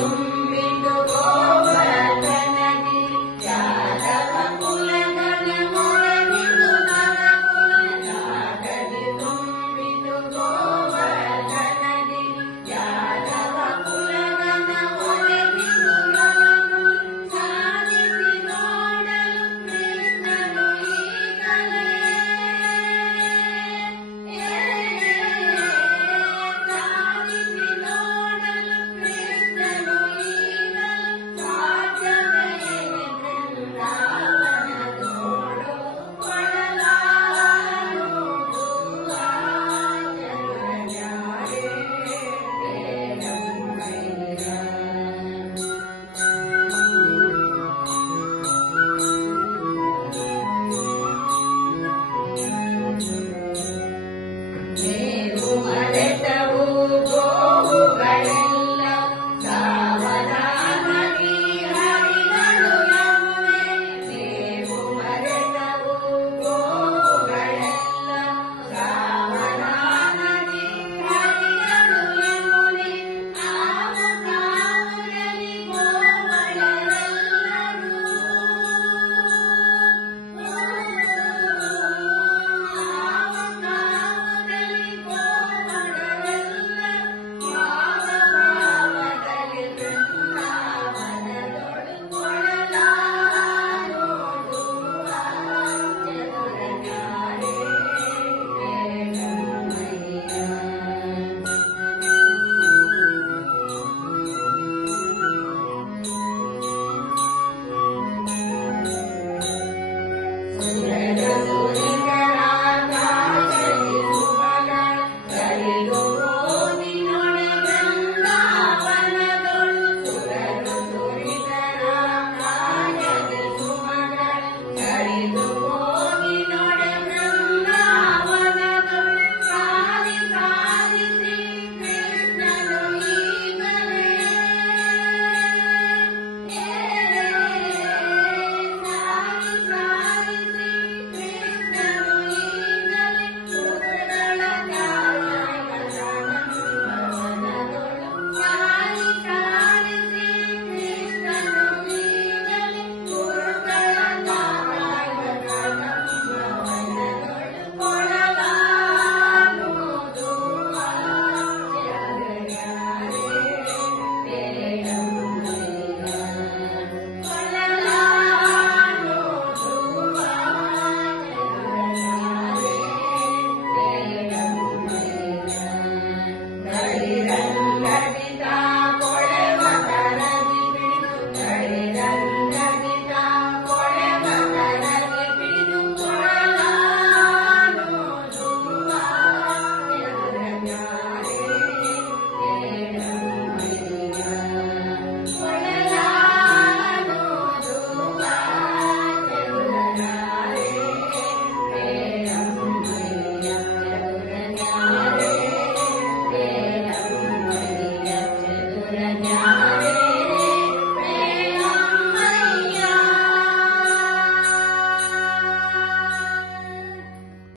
ತುಂಬಿತು